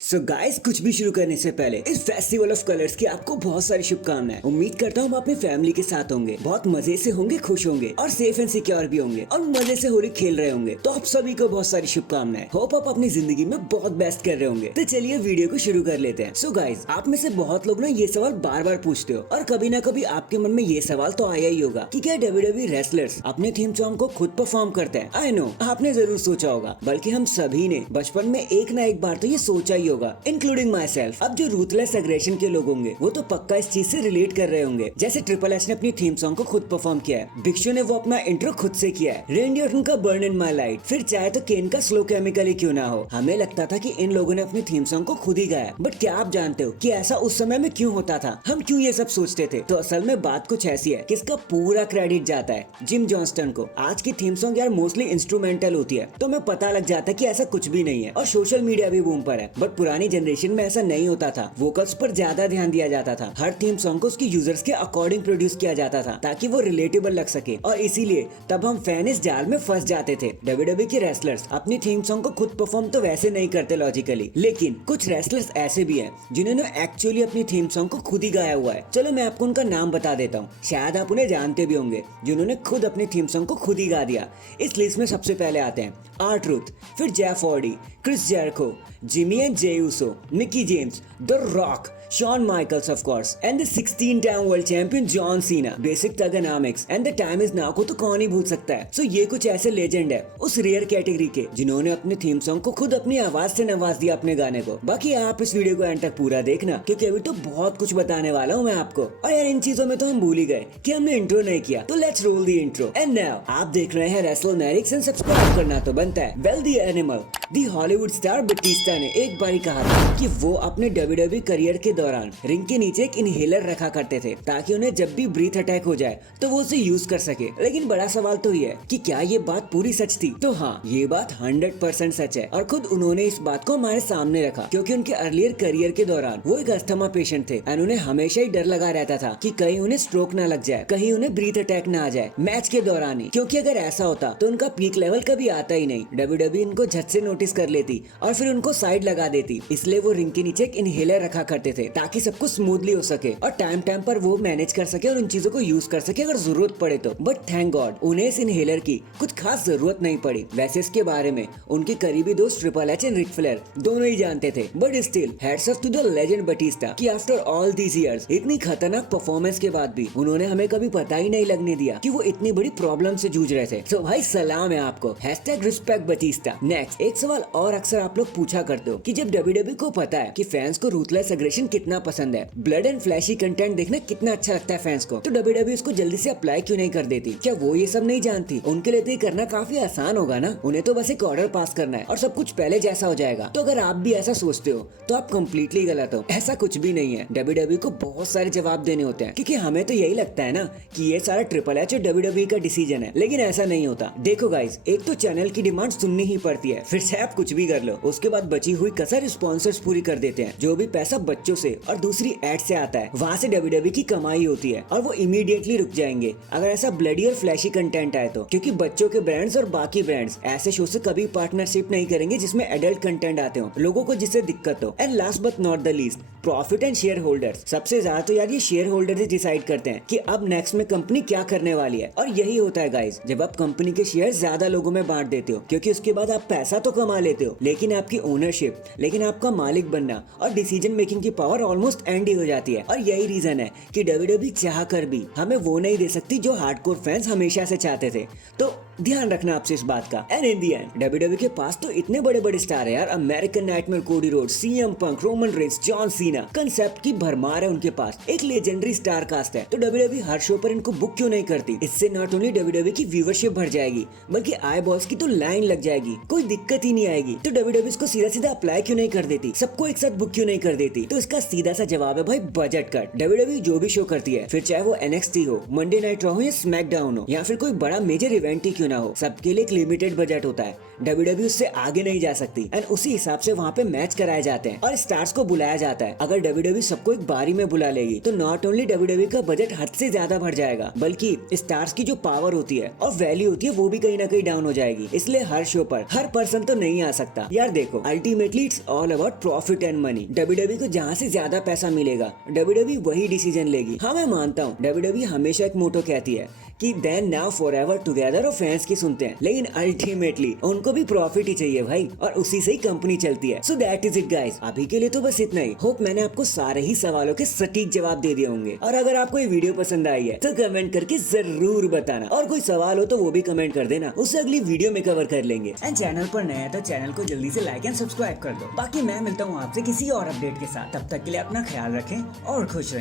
So guys, कुछ भी शुरू करने से पहले इस फेस्टिवल ऑफ कलर्स की आपको बहुत सारी शुभकामनाएं। उम्मीद करता हूँ आप अपनी फैमिली के साथ होंगे, बहुत मजे से होंगे, खुश होंगे और सेफ एंड सिक्योर भी होंगे और मजे से होली खेल रहे होंगे। तो आप सभी को बहुत सारी शुभकामनाएं। होप आप अपनी जिंदगी में बहुत बेस्ट कर रहे होंगे। तो चलिए वीडियो को शुरू कर लेते हैं। सो गाइस, आप में से बहुत लोग ना ये सवाल बार बार पूछते हो और कभी ना कभी आपके मन में ये सवाल तो आया ही होगा कि क्या WWE रेसलर्स अपने थीम सॉन्ग को खुद परफॉर्म करते हैं। आई नो, आपने जरूर सोचा होगा, बल्कि हम सभी ने बचपन में एक ना एक बार तो ये सोचा ही होगा, इंक्लूडिंग माई सेल्फ। अब जो रूथलेस एग्रेशन के लोग होंगे वो तो पक्का इस चीज से रिलेट कर रहे होंगे। जैसे ट्रिपल एच ने अपनी थीम सॉन्ग को खुद परफॉर्म किया है, बिग शो ने वो अपना इंट्रो खुद से किया है, रेंडी ऑर्टन का बर्न इन माई लाइट, फिर चाहे तो केन का स्लो केमिकल ही क्यों ना हो। हमें लगता था कि इन लोगों ने अपनी थीम सॉन्ग को खुद ही गाया, बट क्या आप जानते हो कि ऐसा उस समय में क्यों होता था? हम क्यों ये सब सोचते थे? तो असल में बात कुछ ऐसी है कि इसका पूरा क्रेडिट जाता है जिम जॉनस्टन को। आज की थीम सॉन्ग यार मोस्टली इंस्ट्रूमेंटल होती है, तो हमें पता लग जाता है कि ऐसा कुछ भी नहीं है और सोशल मीडिया भी बूम पर है। बट पुरानी जनरेशन में ऐसा नहीं होता था। वोकल्स पर ज्यादा ध्यान दिया जाता था। हर थीम सॉन्ग को उसकी यूजर्स के अकॉर्डिंग प्रोड्यूस किया जाता था ताकि वो रिलेटेबल लग सके, और इसीलिए तब हम फैन इस जाल में फंस जाते थे। WWE के रेसलर्स अपनी थीम सॉन्ग को खुद परफॉर्म तो वैसे नहीं करते लॉजिकली, लेकिन कुछ रेसलर्स ऐसे भी हैं जिन्होंने एक्चुअली अपनी थीम सॉन्ग को खुद ही गाया हुआ है। चलो मैं आपको उनका नाम बता देता हूँ, शायद आप उन्हें जानते भी होंगे, जिन्होंने खुद अपनी थीम सॉन्ग को खुद ही गा दिया। इस लिस्ट में सबसे पहले आते हैं R-Truth, फिर Jeff Hardy, Chris Jericho, Jimmy and Jey Uso, Mickie James, the Rock, Shawn Michaels of course, and the 16-time world champion John Cena, basic thugonomics, and the time is now को तो कौन ही भूल सकता है। सो ये कुछ ऐसे लेजेंड है उस रेयर कैटेगरी के जिन्होंने अपने थीम सॉन्ग को खुद अपनी आवाज से नवाज दिया अपने गाने को। बाकी आप इस वीडियो को एंड तक पूरा देखना, क्योंकि अभी तो बहुत कुछ बताने वाला हूँ मैं आपको। और यार इन चीजों में तो हम भूल ही गए कि हमने इंट्रो नहीं किया, तो let's roll the intro. And now आप देख रहे हैं रेसलमैनिक्स एंड सब्सक्राइब करना तो बनता है। Well the animal the Hollywood star Batista ने एक बार ही कहा था कि वो अपने WWE करियर के दौरान रिंग के नीचे एक इनहेलर रखा करते थे ताकि उन्हें जब भी ब्रीथ अटैक हो जाए तो वो उसे यूज कर सके। लेकिन बड़ा सवाल तो ये है कि क्या ये बात पूरी सच थी? तो हाँ, ये बात 100% सच है और खुद उन्होंने इस बात को हमारे सामने रखा, क्योंकि उनके अर्लियर करियर के दौरान वो एक अस्थमा पेशेंट थे एंड उन्हें हमेशा ही डर लगा रहता था कि कहीं उन्हें स्ट्रोक ना लग जाए, कहीं उन्हें ब्रीथ अटैक ना आ जाए मैच के दौरान ही, क्योंकि अगर ऐसा होता तो उनका पीक लेवल कभी आता ही नहीं। WWE इनको झट से नोटिस कर लेती और फिर उनको साइड लगा देती। इसलिए वो रिंग के नीचे एक इनहेलर रखा करते थे ताकि सब कुछ स्मूथली हो सके और टाइम टाइम पर वो मैनेज कर सके और उन चीजों को यूज कर सके अगर जरूरत पड़े तो। बट थैंक गॉड उन्हें इस इनहेलर की कुछ खास जरूरत नहीं पड़ी। वैसे इसके बारे में उनके करीबी दोस्त triple H and Ric Flair दोनों ही जानते थे, but still hats off to the legend Batista कि आफ्टर ऑल दीज इयर्स इतनी खतरनाक परफॉर्मेंस के बाद भी उन्होंने हमें कभी पता ही नहीं लगने दिया कि वो इतनी बड़ी प्रॉब्लम से जूझ रहे थे। तो भाई सलाम है आपको, #रिस्पेक्ट बटिस्टा। नेक्स्ट एक सवाल और अक्सर आप लोग पूछा करते हो कि जब WWE को पता है कि फैंस को रूथलेस एग्रेशन कितना पसंद है, ब्लड एंड फ्लैशी कंटेंट देखना कितना अच्छा लगता है फैंस को, तो WWE इसको जल्दी से अप्लाई क्यों नहीं कर देती? क्या वो ये सब नहीं जानती? उनके लिए तो ये करना काफी आसान होगा ना, उन्हें तो बस एक ऑर्डर पास करना है और सब कुछ पहले जैसा हो जाएगा। तो अगर आप भी ऐसा सोचते हो तो आप कम्प्लीटली गलत हो। ऐसा कुछ भी नहीं है। WWE को बहुत सारे जवाब देने होते हैं, क्योंकि हमें तो यही लगता है ना कि ये सारा ट्रिपल एच और WWE का डिसीजन है, लेकिन ऐसा नहीं होता। देखो गाइस, एक तो चैनल की डिमांड सुननी ही पड़ती है, फिर से आप कुछ भी कर लो, उसके बाद बची हुई कसर स्पॉन्सर्स पूरी कर देते हैं। जो भी पैसा बच्चों से और दूसरी एड से आता है वहाँ से WWE की कमाई होती है और वो इमीडिएटली रुक जाएंगे अगर ऐसा ब्लडी और फ्लैशी कंटेंट आए तो, क्योंकि बच्चों के ब्रांड्स और बाकी ब्रांड्स ऐसे शो से कभी पार्टनरशिप नहीं करेंगे जिसमें एडल्ट कंटेंट आते हो, लोगों को जिससे दिक्कत हो। And last but not the least, profit and share holders. सबसे ज्यादा तो यार ये शेयर होल्डर डिसाइड करते हैं कि अब नेक्स्ट में कंपनी क्या करने वाली है, और यही होता है गाइस जब आप कंपनी के शेयर ज्यादा लोगों में बांट देते हो, क्योंकि उसके बाद आप पैसा तो कमा लेते हो, लेकिन आपकी ओनरशिप, लेकिन आपका मालिक बनना और डिसीजन मेकिंग की पावर ऑलमोस्ट एंड ही हो जाती है। और यही रीजन है कि WWE चाह कर भी हमें वो नहीं दे सकती जो हार्डकोर फैंस हमेशा से चाहते थे। तो ध्यान रखना आपसे इस बात का। And in the and WWE के पास तो इतने बड़े बड़े स्टार है यार, American Nightmare Cody Rhodes, CM Punk, Roman Reigns, John Cena, concept की भरमार है उनके पास, एक लेजेंडरी स्टार कास्ट है। तो WWE हर शो पर इनको बुक क्यों नहीं करती? इससे नॉट ओनली WWE की व्यूअरशिप बढ़ जाएगी, बल्कि आई बॉल्स की तो लाइन लग जाएगी, कोई दिक्कत ही नहीं आएगी। तो WWE इसको सीधा सीधा अप्लाई क्यों नहीं कर देती? सबको एक साथ बुक क्यों नहीं कर देती? तो इसका सीधा सा जवाब है भाई, बजट कट। WWE जो भी शो करती है, फिर चाहे वो NXT हो, मंडे नाइट रॉ हो या स्मैकडाउन हो, या फिर कोई बड़ा मेजर इवेंट ही क्यों सुना हो, सबके लिए एक लिमिटेड बजट होता है। WWE उससे आगे नहीं जा सकती एंड उसी हिसाब से वहाँ पे मैच कराए जाते हैं और स्टार्स को बुलाया जाता है। अगर WWE सबको एक बारी में बुला लेगी तो नॉट ओनली WWE का बजट हद से ज्यादा बढ़ जाएगा, बल्कि स्टार्स की जो पावर होती है और वैल्यू होती है वो भी कहीं ना कहीं डाउन हो जाएगी। इसलिए हर शो पर हर पर्सन तो नहीं आ सकता यार। देखो, ultimately it's all about profit and money. WWE को जहाँ से ज्यादा पैसा मिलेगा WWE वही डिसीजन लेगी। हाँ, मैं मानता हूँ WWE हमेशा एक मोटो कहती है कि देन नाउ फॉरएवर टुगेदर और फैंस की सुनते हैं, लेकिन अल्टीमेटली उनको भी प्रॉफिट ही चाहिए भाई, और उसी से ही कंपनी चलती है। So that is it guys, अभी के लिए तो बस इतना ही। होप मैंने आपको सारे ही सवालों के सटीक जवाब दे दिए होंगे। और अगर आपको ये वीडियो पसंद आई है तो कमेंट करके जरूर बताना, और कोई सवाल हो तो वो भी कमेंट कर देना, उससे अगली वीडियो में कवर कर लेंगे। एंड चैनल पर नया है तो चैनल को जल्दी से लाइक एंड सब्सक्राइब कर दो। बाकी मैं मिलता हूँ आपसे किसी और अपडेट के साथ, तब तक के लिए अपना ख्याल रखें और खुश रहें।